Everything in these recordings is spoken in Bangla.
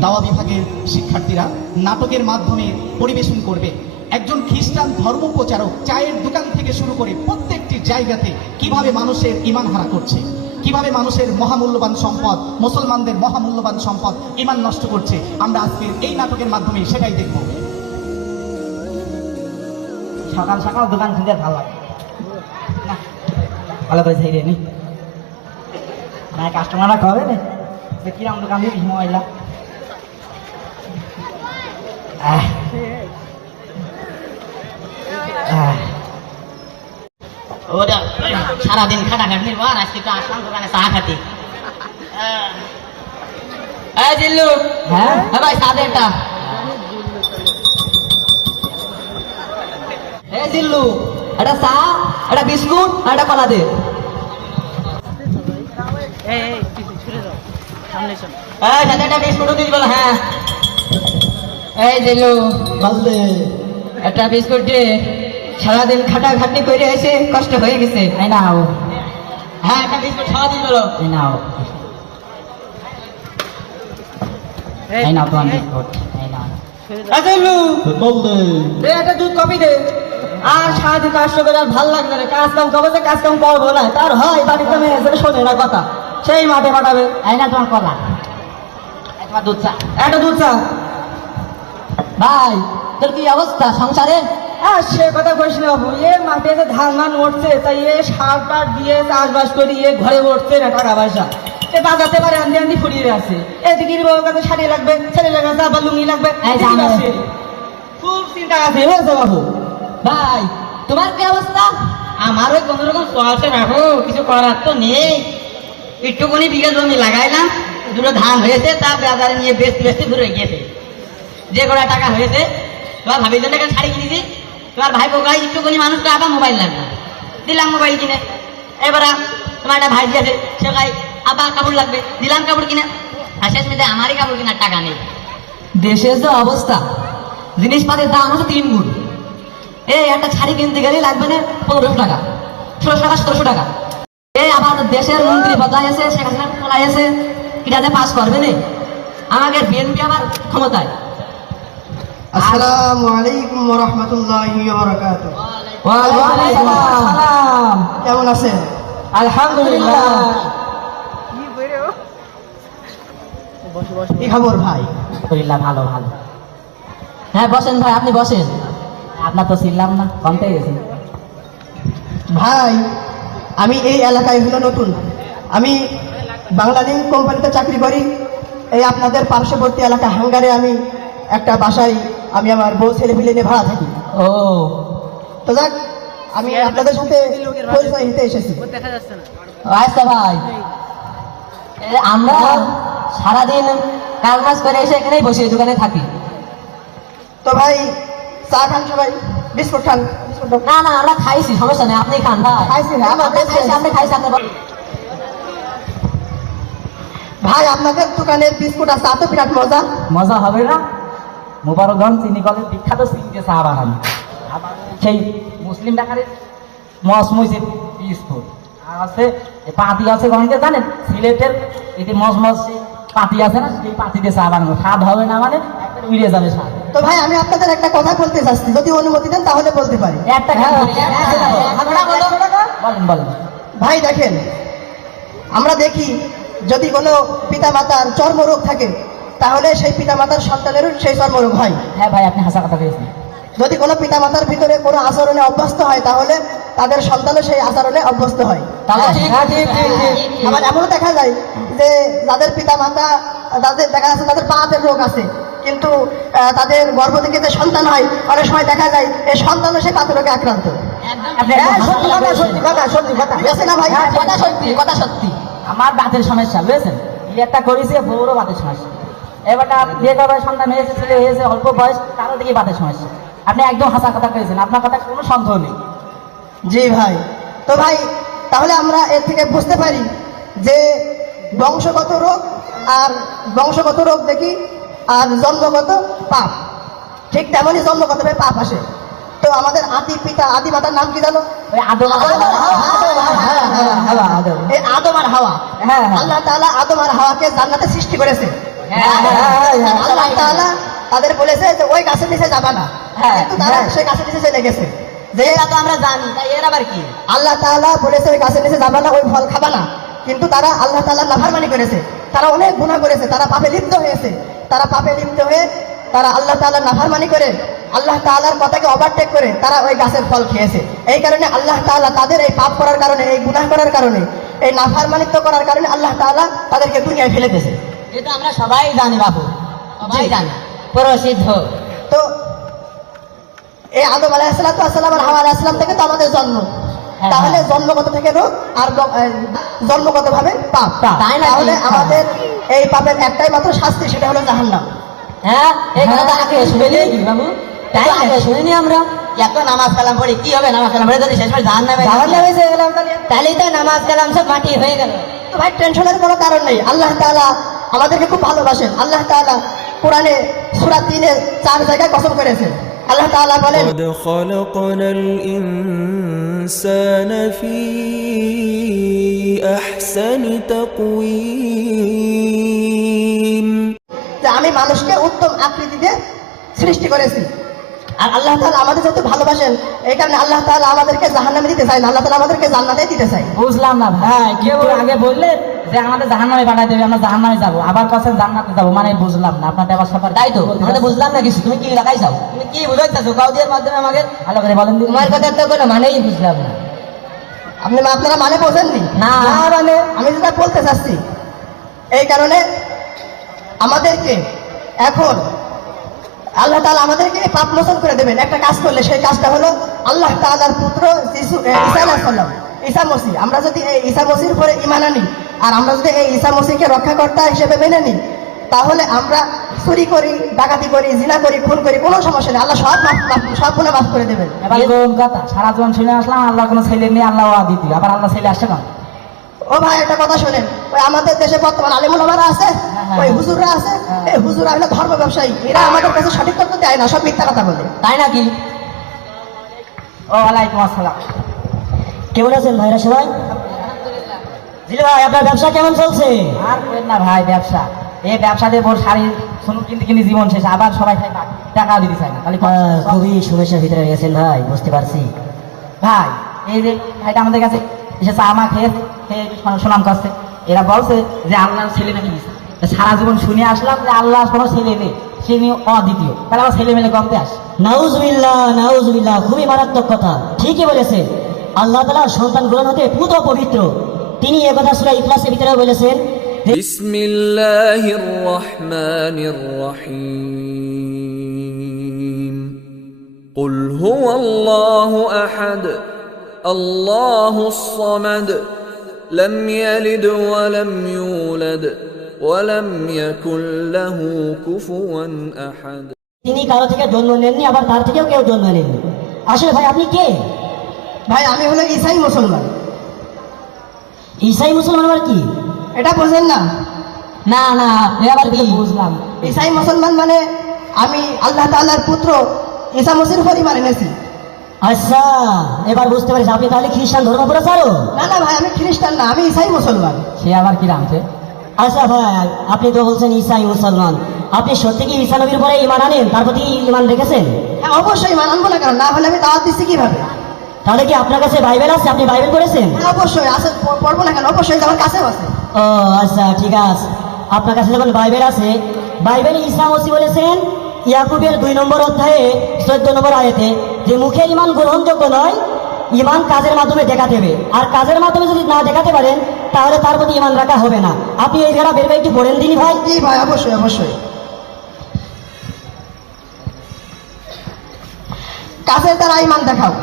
দাওয়া বিভাগের শিক্ষার্থীরা নাটকের মাধ্যমে পরিবেশন করবে। একজন খ্রিস্টান ধর্ম প্রচারক চায়ের দোকান থেকে শুরু করে প্রত্যেকটি জায়গাতে কীভাবে মানুষের ইমান হারা করছে, কীভাবে মানুষের মহামূল্যবান সম্পদ, মুসলমানদের মহামূল্যবান সম্পদ ইমান নষ্ট করছে, আমরা আজকে এই নাটকের মাধ্যমে সেটাই দেখব। সকাল সকাল দোকান খুলতে ভালো লাগে। ভালো করে ঝেড়ে নি। না কাস্টমাররা খাবে না। কিরম দোকান দিয়ে মহিলা আহ ওটা সারাদিন খাটাখাটনির পর আজকে তো আসলাম দোকানে চা খাতি এই জিল্লু হ্যাঁ হ্যাঁ ভাই এ জিল্লু একটা চা একটা বিস্কুট আর একটা কলা দে এই সাথে একটা বিস্কুটও দিয়ে বলো হ্যাঁ এই জিল্লু বললে একটা বিস্কুট দে। সারাদিন খাটাখাটনি করে এসে কষ্ট হয়ে গেছে। এই নাও। হ্যাঁ একটা বিস্কুট দিয়ে বলো এই নাও। এই নাও তোমার বিস্কুট। এই নাও। জিল্লু বললে দে একটা দুধ কফি দে। আর সারাদিন কষ্ট করে আর ভালো লাগবে না কাজ কাম করবে কাজ কাম করব না। তার হয় বাড়িতে মেয়ে এসে শোনে না কথা। সেই মাঠে পাঠাবে। এই না তোমার কলা। তোমার দুধ চা। একটা দুধ চা। ভাই তোর কি অবস্থা সংসারে? আর সে কথা কইস না বাবু এ মাঠে যে ধান মান উঠছে তাই এ সার টার দিয়ে চাষবাস করি এ ঘরে উঠছে না টাকা পয়সা। এ বাজাতে পারে আন্দি আন্দি ফুরিয়ে আছে। এদিকে বাবুর কাছে শাড়ি লাগবে ছেলে কাছে আবার লুঙ্গি লাগবে খুব চিন্তা আছে হয়েছে বাবু। ভাই তোমার কি অবস্থা? আমার ওই কোনো রকম চলছে রাখো কিছু করার তো নেই। একটুখানি বিঘা জমি লাগাইলাম দুটো ধান হয়েছে তা বাজারে নিয়ে বেচতে বেচতে ঘুরে গিয়েছে। যে কটা টাকা হয়েছে, তোমার ভাবির জন্য শাড়ি কিনেছি। তোমার ভাই বোকাই একটুখানি মানুষকে আবার মোবাইল লাগবে। দিলাম মোবাইল কিনে। এবার তোমার একটা ভাই দিয়েছে সে ভাই আবার কাপড় লাগবে। দিলাম কাপড় কিনে। আর শেষ মেয়েতে আমারই কাপড় কেনার টাকা নেই। দেশের যে অবস্থা, জিনিসপাতির দাম হচ্ছে তিন গুণ। এই একটা শাড়ি কিনতে গেলে লাগবে না পনেরোশো টাকা, ষোলোশো টাকা, সতেরোশো টাকা। এই আবার দেশের মন্ত্রী বদলাই আছে, শেখ হাসিনা চলাই আছে, এটাতে পাস করবে না। আমাকে বিএনপি আবার ক্ষমতায়। আসসালামু আলাইকুম ওয়া রাহমাতুল্লাহি ওয়া বারাকাতুহু ওয়ালাইকুম আসসালাম কেমন আছেন? আলহামদুলিল্লাহ। কি খবর ভাই? আলহামদুলিল্লাহ ভালো ভালো। হ্যাঁ বসেন ভাই আপনি বসেন। আপনার তো ছিলাম না কমতে গেছেন ভাই আমি এই এলাকায় হলো নতুন। আমি বাংলাদেশ কোম্পানিতে চাকরি করি। এই আপনাদের পার্শ্ববর্তী এলাকা হাঙ্গারে আমি একটা বাসায় আমি আমার বউ ছেলে মিলে নিয়ে ভাড়া থাকি। ও। তো যাক আমি আপনাদের সাথে পরিচয় নিতে এসেছি। আচ্ছা ভাই। আমরা সারাদিন কাজ বাজ করে এসে এখানেই বসে দোকানে থাকি। তো ভাই চা খান সবাই বিস্কুট খান। বিস্কুট না না আমরা খাইছি সমস্যা নেই আপনি খান ভাই। খাইছি, খাইছি আপনি খাইছি আপনি ভাই আপনাদের দোকানের বিস্কুট আর চা তো বিরাট মজা। মজা হবে না? মুবারকগঞ্জ চিনি কলেজ বিখ্যাত চা বাগান আবার সেই মুসলিম ডাকারের মসমুইছে বিস্কুট আর আছে পাতি আছে গণিতে জানেন? সিলেটের এটি যে মসমস পাতি আছে না সেই পাতিতে চা বানানো স্বাদ হবে না মানে উড়ে যাবে স্বাদ। তো ভাই আমি আপনাদের একটা কথা বলতে চাচ্ছি। যদি অনুমতি দেন তাহলে বলতে পারি। একটা বলি, একটা খান। বলেন বলেন। ভাই দেখেন আমরা দেখি যদি কোনো পিতা মাতার চর্মরোগ থাকে তাহলে সেই পিতা মাতার সন্তানেরও সেই চর্মরোগ হয়। হ্যাঁ ভাই আপনি হাসা কথা বলেছেন। যদি কোনো পিতা মাতার ভিতরে কোনো আচরণে অভ্যস্ত হয় তাহলে তাদের সন্তানও সেই আচরণে অভ্যস্ত হয়। হ্যাঁ, ঠিক, ঠিক। আবার এমনও দেখা যায় যে যাদের পিতা মাতা তাদের দেখা যাচ্ছে তাদের পাতের রোগ আছে কিন্তু তাদের গর্ভ থেকে যে সন্তান হয় অনেক সময় দেখা যায় এই সন্তানও সেই পাতের রোগে আক্রান্ত। আপনি একদম। হাসা কথা বলেছেন। কথা সত্যি না ভাই? হ্যাঁ, কথা সত্যি কথা সত্যি। আমার দাঁতের সমস্যা বুঝেছেন? একটা করেছে বউরও বাতের সমস্যা। এবারটা বিয়ে করার সন্তান হয়েছে ছেলে হয়েছে অল্প বয়স তারও দিকে বাতের সমস্যা। আপনি একদম হাসা কথা কয়েছেন আপনার কথা কোনো সন্দেহ নেই। জি ভাই। তো ভাই তাহলে আমরা এর থেকে বুঝতে পারি যে বংশগত রোগ আর বংশগত রোগ দেখি আর জন্মগত পাপ। ঠিক তেমনই জন্মগতভাবে পাপ আসে। তো আমাদের আদি পিতা আদি মাতার নাম কি জানো? আদম আর হাওয়া। আদম আদম। আর হাওয়া। আল্লাহ তাআলা আদম আর হাওয়াকে জান্নাতে সৃষ্টি করেছে। ভাই আল্লাহ তাআলা তাদের বলেছে যে ওই গাছের নিচে যাবা না। হ্যাঁ, কিন্তু তারা হ্যাঁ। সেই গাছের নিচে চলে গেছে। যে এটা তো আমরা জানি এর আবার কি? আল্লাহ তাআলা বলেছে ওই গাছের নিচে যাবা না ওই ফল খাবা না। কিন্তু তারা আল্লাহ তাআলা নাফরমানি করেছে। তারা অনেক গুনাহ করেছে তারা পাপে লিপ্ত হয়েছে। তারা পাপে লিপ্ত হয়ে তারা আল্লাহ তাআলা নাফরমানি করে আল্লাহ তাআলার কথাকে ওভারটেক করে তারা ওই গাছের ফল খেয়েছে। এই কারণে আল্লাহ তাআলা তাদের এই পাপ করার কারণে এই গুনাহ করার কারণে এই নাফরমানিত্ব করার কারণে আল্লাহ তাআলা তাদেরকে দুনিয়ায় ফেলে দিয়েছে। এটা আমরা সবাই জানি বাবু সবাই জানি। প্রসিদ্ধ। তো এই আদম আলাইসালাম আর হাওয়া আলাইসালাম থেকে তো আমাদের জন্ম। হ্যাঁ, তাহলে হ্যাঁ। জন্মগত থেকে রোগ আর জন্মগত ভাবে পাপ। তাই নাকি? তাহলে হ্যাঁ। আমাদের এই পাপের একটাই মাত্র শাস্তি সেটা হলো জাহান্নাম। হ্যাঁ এই আগে শুনিনি বাবু। তাই আগে শুনিনি আমরা। এত নামাজ কালাম পড়ি কি হবে নামাজ কালাম পড়ে? যদি শেষ করে জাহান জাহান্নামে যে গেলাম তাহলে তো নামাজ কালাম সব মাটি হয়ে গেল। তো ভাই টেনশনের কোনো কারণ নেই। আল্লাহ তাআলা আমাদেরকে খুব ভালোবাসেন আল্লাহ তাআলা কোরআনে সূরা তিনে চার জায়গায় কসম করেছেন আল্লাহ তাআলা বলেন قد خلقنا الإنسان في أحسن تقويم যে আমি মানুষকে উত্তম আকৃতিতে সৃষ্টি করেছি আর আল্লাহ তাআলা আমাদের যত ভালোবাসেন এই কারণে আল্লাহ তাআলা আমাদেরকে জাহান্নামে দিতে চাই না আল্লাহ তাআলা আমাদেরকে জান্নাতে দিতে চাই বুঝলাম না ভাই। কেউ আগে বললেন যে আমাদের জাহান্নামে পাঠাই দেবে আমরা জাহান্নামে যাব। আবার কাছেন জান্নাতে যাব মানে বুঝলাম না। আপনার ব্যাপার স্যাপার তাই তো? আমরা বুঝলাম না কিছু। তুমি কি লাগাই যাও? তুমি কি বুঝাইতেছো? কাউদের মাধ্যমে আমাকে ভালো করে বলেন। তোমার কথা তো কোনো মানেই বুঝলাম না। আপনি আপনারা মানে বোঝেননি? না। মানে আমি যেটা বলতে চাচ্ছি এই কারণে আমাদেরকে এখন আল্লাহ তাআলা আমাদেরকে পাপ মোচন করে দেবেন। একটা কাজ করলে সেই কাজটা হলো আল্লাহ তাআলার পুত্র ঈসা আলাইহিস সালাম। ঈসা মসিহ। আমরা যদি এই ঈসা মসির উপরে ঈমান আনি, আর আমরা যদি এই ঈসা মসিহকে রক্ষাকর্তা হিসেবে মেনে নিই, তাহলে আমরা চুরি করি, ডাকাতি করি, জিনা করি, খুন করি, কোনো সমস্যা নেই। আল্লাহ সব সব গুণা মাফ করে দেবেন। সারা জীবন শুনে আসলাম, আল্লাহ কোনো ছেলে নেই, আল্লাহ দ্বিতীয় আবার আল্লাহ ছেলে আসছে কেন? ও ভাই একটা কথা শোনেন। ওই আমাদের দেশে বর্তমান আলিমুল আমারা আছে হ্যাঁ, ওই হ্যাঁ। হুজুররা আছে হ্যাঁ। এই হুজুরা হলো ধর্ম ব্যবসায়ী। এরা আমাদের কাছে সঠিক তথ্য দেয় না সব মিথ্যা কথা বলে। তাই নাকি? ও ওয়ালাইকুম আসসালাম। কেমন আছেন ভাইরা সবাই? জিলু ভাই আপনার ব্যবসা কেমন চলছে? আর করেন না ভাই ব্যবসা। এই ব্যবসা দিয়ে বোর শাড়ি শুনু কিনতে কিনতে জীবন শেষ আবার সবাই খাই টাকা- দিতে চায় না খুবই সমস্যার ভিতরে গেছেন ভাই বুঝতে পারছি। ভাই এই যে ভাইটা আমাদের কাছে এসে চা মা খেয়ে খেয়ে শোন- সুনাম করছে এরা বলছে যে আল্লাহর ছেলে নাকি ঈসা। তা সারা জীবন শুনে আসলাম যে আল্লাহ কোনো ছেলে নেই সে নিয়ে অদ্বিতীয় তাহলে আমার ছেলে মেলে কমতে আস নাউজুবিল্লাহ নাউজুবিল্লাহ খুবই মারাত্মক কথা ঠিকই বলেছে আল্লাহ তালা সন্তান গ্রহণ হতে পুত পবিত্র তিনি একথা সুরা ইখলাসের ভিতরে বলেছেন যে بسم الله الرحمن الرحيم قل هو الله أحد الله الصمد لم يلد ولم يولد ولم يكن له كفوا أحد তিনি কারো থেকে জন্ম নেননি আবার তার থেকেও কেউ জন্ম নেননি আসলে ভাই আপনি কে ভাই আমি হলো ইসাই মুসলমান ঈসাই মুসলমান আবার কি এটা বোঝেন না না না এ আবার কি বুঝলাম ইসাই মুসলমান মানে আমি আল্লাহ তাআলার পুত্র ঈসা মসির পরিবার এনেছি আচ্ছা এবার বুঝতে পারছি আপনি তাহলে খ্রিস্টান ধর্ম প্রচারও না না ভাই আমি খ্রিস্টান না আমি ইসাই মুসলমান। সে আবার কি রামছে আচ্ছা ভাই আপনি তো বলছেন ঈসাই মুসলমান। আপনি সত্যি কি ঈসা নবীর পরে ইমান আনেন? তার প্রতি ইমান রেখেছেন? হ্যাঁ অবশ্যই আনব না কারণ না হলে আমি দাওয়াত দিচ্ছি কীভাবে? তাহলে কি আপনার কাছে বাইবেল আছে? আপনি বাইবেল পড়েছেন? হ্যাঁ অবশ্যই আছে পড়ব না কেন? অবশ্যই আমার কাছে আছে। ও আচ্ছা ঠিক আছে। আপনার কাছে যখন বাইবেল আছে বাইবেল ঈসা মসি বলেছেন ইয়াকুবের দুই নম্বর অধ্যায়ে চোদ্দ নম্বর আয়াতে, যে মুখে ইমান গ্রহণযোগ্য নয়, ইমান কাজের মাধ্যমে দেখাতে হবে। আর কাজের মাধ্যমে যদি না দেখাতে পারেন, তাহলে তার প্রতি ইমান রাখা হবে না। আপনি এই যারা বের একটু পড়েন দিনই ভাই। জি ভাই, অবশ্যই অবশ্যই। কাজের দ্বারা ইমান দেখাও।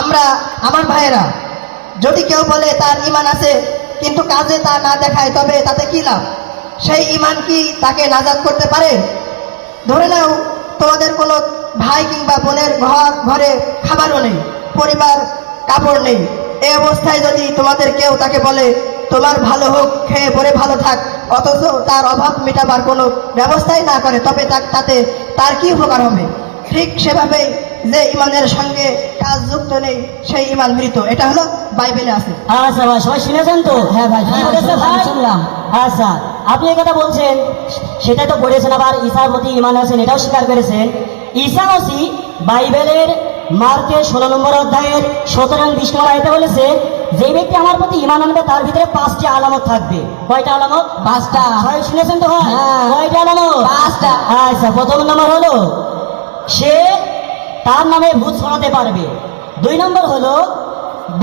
আমরা, আমার ভাইয়েরা, যদি কেউ বলে তার ইমান আছে, কিন্তু কাজে তা না দেখায়, তবে তাতে কি লাভ? সেই ইমান কি তাকে নাজাদ করতে পারে? ধরে নাও তোমাদের কোনো ভাই কিংবা বোনের ঘর ঘরে খাবারও নেই পরিবার কাপড় নেই। এই অবস্থায় যদি তোমাদের কেউ তাকে বলে তোমার ভালো হোক খেয়ে পরে ভালো থাক অথচ তার অভাব মেটাবার কোনো ব্যবস্থাই না করে তবে তাতে তার কি উপকার হবে? ঠিক সেভাবেই যে ইমানের সঙ্গে কাজ যুক্ত নেই সেই ইমান মৃত। এটা হলো বাইবেলে আছে। আচ্ছা ভাই সবাই শুনেছেন তো? হ্যাঁ ভাই ভাই। শুনলাম। আচ্ছা আপনি এই কথা বলছেন সেটা তো পড়েছেন আবার ঈসার প্রতি ইমান আছেন এটাও স্বীকার করেছেন। ঈশা মসি বাইবেলের মার্কে ষোলো নম্বর অধ্যায়ের সতেরো বিশ নম্বর বলেছে যে ব্যক্তি আমার প্রতি ইমান আনবে তার ভিতরে পাঁচটি আলামত থাকবে। কয়টা আলামত? পাঁচটা। হয় শুনেছেন তো হয়? কয়টা আলামত? পাঁচটা। আচ্ছা প্রথম নম্বর হলো সে তার নামে ভূত ছড়াতে পারবে। দুই নম্বর হলো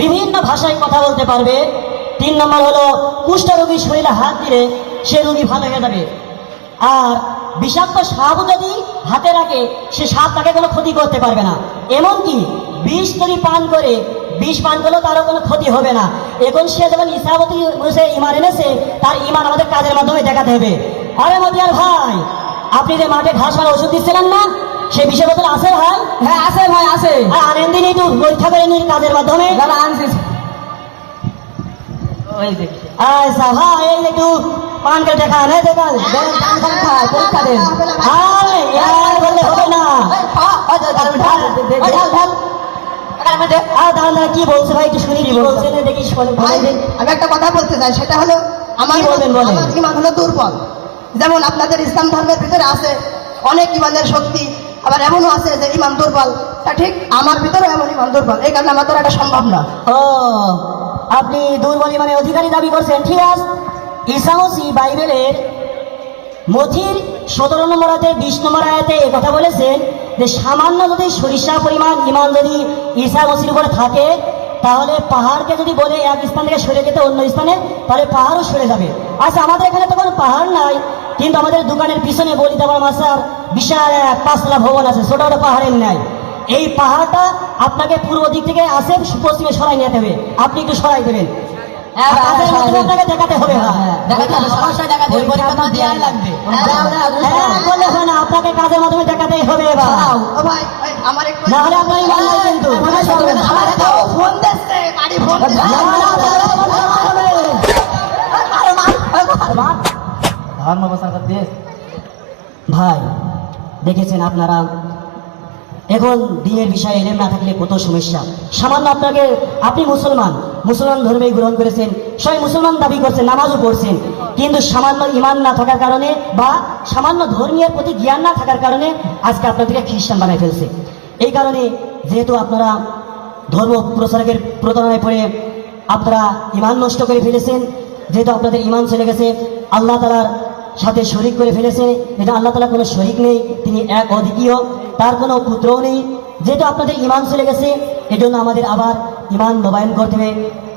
বিভিন্ন ভাষায় কথা বলতে পারবে। তিন নম্বর হলো কুষ্ঠ রোগীর শরীরে হাত দিলে সে রোগী ভালো হয়ে যাবে। আর বিষাক্ত সাপ যদি হাতে রাখে সে সাপ তাকে কোনো ক্ষতি করতে পারবে না। এমনকি বিষ যদি পান করে বিষ পান করলেও তারও কোনো ক্ষতি হবে না। এখন সে যখন ইসাবতী বসে ইমান এনেছে তার ইমান আমাদের কাজের মাধ্যমে দেখাতে হবে। আরে মতিয়ার ভাই আপনি যে মাঠে ঘাস মারা ওষুধ দিচ্ছিলেন না? সে বিষয় বোতল আছে ভাই? হ্যাঁ আছে ভাই আছে। আনেন দিন একটু পরীক্ষা করে নিন কাজের মাধ্যমে। আনছিস আচ্ছা ভাই একটু পান করে দেখান এই দেখান পরীক্ষা দেন। আরে বললে হবে না। আর দাঁড়ান দাঁড়ান, কি বলছে ভাই একটু শুনি বলছে। দেখি। আমি একটা কথা বলতে চাই সেটা হলো আমার বলবেন, বলেন। ইমান হলো দুর্বল। যেমন আপনাদের ইসলাম ধর্মের ভিতরে আছে অনেক ইমানের শক্তি আবার এমনও আছে যে ইমান দুর্বল। তা ঠিক আমার ভিতরে এমন ইমান দুর্বল। এই কারণে আমার দ্বারা এটা সম্ভব না। ও আপনি দুর্বলী মানে অধিকারী দাবি করছেন। ঠিক আছে। ইসাউসি বাইবেলের মথির সতেরো নম্বর আয়াতে, বিশ নম্বর আয়াতে কথা বলেছেন যে, সামান্য যদি সরিষা পরিমাণ ইমান যদি ঈসা মসির উপরে থাকে, তাহলে পাহাড়কে যদি বলে এক স্থান থেকে সরে যেতে অন্য স্থানে, তাহলে পাহাড়ও সরে যাবে। আচ্ছা আমাদের এখানে তো কোনো পাহাড় নাই, কিন্তু আমাদের দোকানের পিছনে বলি দেওয়ার মাসার বিশাল এক পাঁচতলা ভবন আছে ছোট ছোট পাহাড়ের ন্যায়। এই পাহাড়টা আপনাকে পূর্ব দিক থেকে আসে, পশ্চিমে সরাই নিতে হবে। আপনি একটু সরাই দেবেন। আপনাকে হ্যাঁ, হয়। কাজের মাধ্যমে দেখাতেই হবে এবার। ভাই ভাই, আমার না হলে আপনার কিন্তু ফোন দিচ্ছে বাড়ি ফোন দিচ্ছে। ধর্ম প্রচার দেশ ভাই দেখেছেন আপনারা? এখন দিনের বিষয়ে এলেম না থাকলে কত সমস্যা। সামান্য আপনাকে আপনি মুসলমান। মুসলমান ধর্মে গ্রহণ করেছেন, সবাই মুসলমান দাবি করছেন, নামাজও পড়ছেন। কিন্তু সামান্য ইমান না থাকার কারণে বা সামান্য ধর্মীয় প্রতি জ্ঞান না থাকার কারণে আজকে আপনাদেরকে খ্রিস্টান বানায় ফেলছে। এই কারণে যেহেতু আপনারা ধর্ম প্রচারকের প্রতারণায় পড়ে আপনারা ইমান নষ্ট করে ফেলেছেন, যেহেতু আপনাদের ইমান চলে গেছে, আল্লাহ তালার সাথে শরিক করে ফেলেছে এটা আল্লাহ তালা কোনো শরিক নেই, তিনি এক অদ্বিতীয়, তার কোনো পুত্রও নেই, যেহেতু আপনাদের ইমান চলে গেছে, এজন্য আমাদের আবার ইমান নবায়ন করতে হবে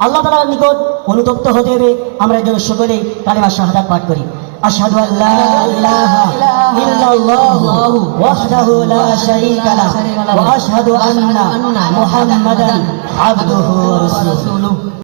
আল্লাহ তালার নিকট অনুতপ্ত হতে হবে। আমরা একজন সকলেই কালিমা শাহাদাত পাঠ করি। আশহাদু আল্লাহ